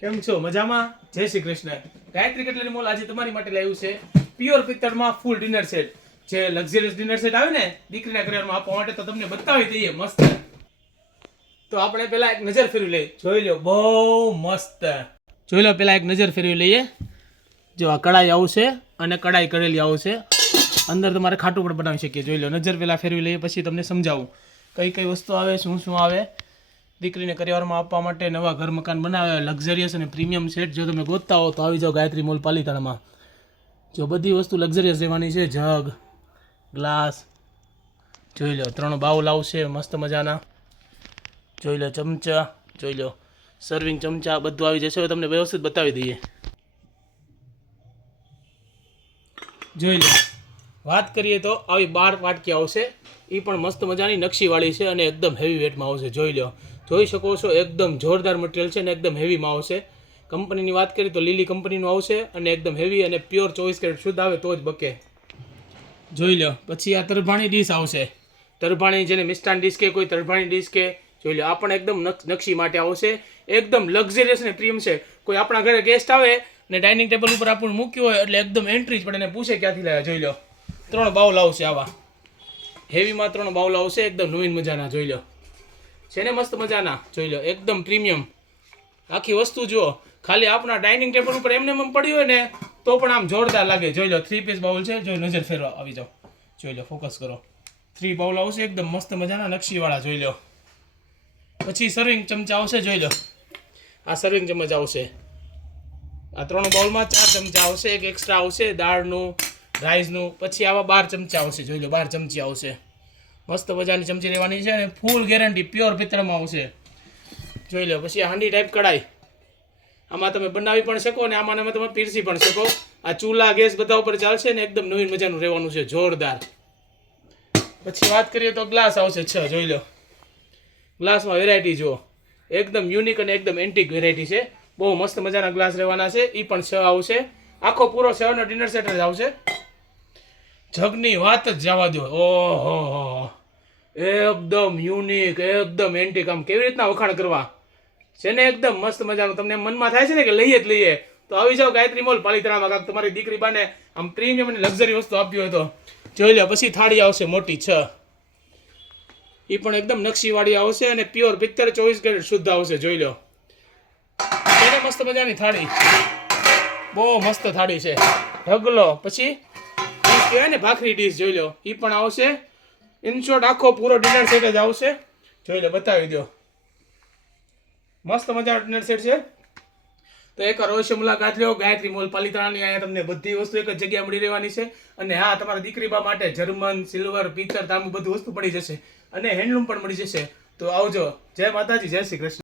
કેમ છો? મજામાં? જય શ્રી કૃષ્ણ. ગાયત્રી કટલરી મોલ આજે તમારી માટે લાવ્યું છે પ્યોર પિત્તળમાં ફૂલ ડિનર સેટ જે લક્ઝરિયસ ડિનર સેટ આવે ને, દીકરીના કરિયરમાં આપવા માટે તો તમને બતાવી દઈએ, મસ્ત. તો આપણે પેલા એક નજર ફેરવી લઈએ. જોઈ લો, બહુ મસ્ત. જોઈ લો, પહેલાં એક નજર ફેરવી લઈએ. જો આ કડાઈ આવશે અને કડાઈ કરેલી આવશે અંદર તમારે ખાટું પણ બનાવી શકીએ. જોઈ લો, નજર પહેલાં ફેરવી લઈએ, પછી તમને સમજાવું. કઈ કઈ વસ્તુ આવે શું શું આવે. દીકરીને પરિવારમાં આપવા માટે નવા ઘર મકાન બનાવ્યા. લક્ઝરિયસ અને પ્રીમિયમ સેટ જો તમે ગોતતા હો તો આવી જાઓ ગાયત્રી મોલ પાલીતાણામાં. જો બધી વસ્તુ લક્ઝરિયસ રહેવાની છે, જગ ગ્લાસ જોઈ લો, ત્રણ બાઉલ આવશે, મસ્ત મજાના. જોઈ લો ચમચા, જોઈ લો સર્વિંગ ચમચા બધું આવી જશે. હવે તમને વ્યવસ્થિત બતાવી દઈએ. જોઈ લો, વાત કરીએ તો આવી બાર વાટકી આવશે. એ પણ મસ્ત મજાની નકશીવાળી છે અને એકદમ હેવી વેટમાં આવશે. જોઈ લો જોઈ શકો છો, એકદમ જોરદાર મટીરિયલ છે અને એકદમ હેવીમાં આવશે. કંપનીની વાત કરીએ તો લીલી કંપનીનું આવશે અને એકદમ હેવી અને પ્યોર ચોવીસ કેરેટ શુદ્ધ આવે તો જ બકે. જોઈ લો પછી આ તરભાણી ડીશ આવશે. તરભાણી જેને મિષ્ટાન ડીશ કે કોઈ તરભાણી ડીશ કે જોઈ લો આ પણ એકદમ નક- નકશી માટે આવશે. એકદમ લક્ઝરિયસ ને પ્રિયમ છે. કોઈ આપણા ઘરે ગેસ્ટ આવે ને ડાઇનિંગ ટેબલ ઉપર આપણને મૂક્યું હોય એટલે એકદમ એન્ટ્રી જ પડે ને પૂછે ક્યાંથી લાવ્યા જોઈ લો ત્રણ બાઉલ આવશે આવા. હેવીમાં ત્રણ બાઉલ આવશે, એકદમ નવીન મજાના, જોઈ લો છે ને મસ્ત મજાના? જોઈ લો, એકદમ પ્રીમિયમ. આખી વસ્તુ જુઓ. ખાલી આપણા ડાઇનિંગ ટેબલ ઉપર એમને એમ પડ્યું હોય ને, તો પણ આમ જોરદાર લાગે. જોઈ લો થ્રી પીસ બાઉલ છે. જોઈ નજર ફેરવા આવી જાઓ. જોઈ લો ફોકસ કરો. થ્રી બાઉલ આવશે, એકદમ મસ્ત મજાના નકશીવાળા, જોઈ લો. પછી સર્વિંગ ચમચા આવશે, જોઈ લો. આ સર્વિંગ ચમચ આવશે. આ ત્રણ બાઉલમાં ચાર ચમચા આવશે, એક એક્સ્ટ્રા આવશે, દાળનું રાઈસનું પછી આવા બાર ચમચા આવશે, જોઈ લો, બાર ચમચી આવશે. મસ્ત મજાની ચમચી લેવાની છે અને ફૂલ ગેરંટી પ્યોર પિત્તળમાં આવશે. જોઈ લો, પછી હાંડી ટાઈપ કઢાઈ. આમાં તમે બનાવી પણ શકો અને આમાં તમે પીરસી પણ શકો. આ ચૂલા, ગેસ બધા ઉપર ચાલશે ને એકદમ નવીન મજાનું રહેવાનું છે, જોરદાર. પછી વાત કરીએ તો ગ્લાસ આવશે છ, જોઈ લો. ગ્લાસમાં વેરાયટી જુઓ. એકદમ યુનિક અને એકદમ એન્ટિક વેરાયટી છે. બહુ મસ્ત મજાના ગ્લાસ રહેવાના છે. એ પણ છ આવશે. આખો પૂરો સેવનો ડિનર સેટ જ આવશે. જગની વાત જ જવા દો ઓહો એકદમ યુનિક એકદમ એન્ટિક આમ કેવી રીતના વખાણ કરવા? છે એકદમ મસ્ત મજાનું. તમને મનમાં થાય છે ને કે લઈએ જ લઈએ. તો આવી જાઓ ગાયત્રી મોલ પાલિતાણામાં, કાંક તમારી દીકરી બાને આમ પ્રીમિયમ અને લક્ઝરી વસ્તુ આપી હોય તો. જોઈ લો, પછી થાળી આવશે મોટી છ. એ પણ એકદમ નકશીવાળી આવશે અને પ્યોર પિત્તર ચોવીસ કેરેટ શુદ્ધ આવશે. જોઈ લો. એને મસ્ત મજાની થાળી? બહુ મસ્ત થાળી છે. ઢગલો. પછી કહેવાય ને ભાખરી ડીશ જોઈ લો. એ પણ આવશે. ઇન શોર્ટ આખો પૂરો ડિનર સેટ જ આવશે. જોઈ લે, બતાવી દો મસ્ત મજાનો ડિનર સેટ છે. તો એક અવશ્ય મુલાકાત લો ગાયત્રી મોલ પાલિતાણાની અહીંયા તમને બધી વસ્તુ એક જ જગ્યાએ મળી રહેવાની છે. અને હા, તમારા દીકરી બા માટે જર્મન, સિલ્વર પિત્તર તાંબુ, બધું વસ્તુ મળી જશે. અને હેન્ડલૂમ પણ મળી જશે. તો આવજો. જય માતાજી, જય શ્રી કૃષ્ણ.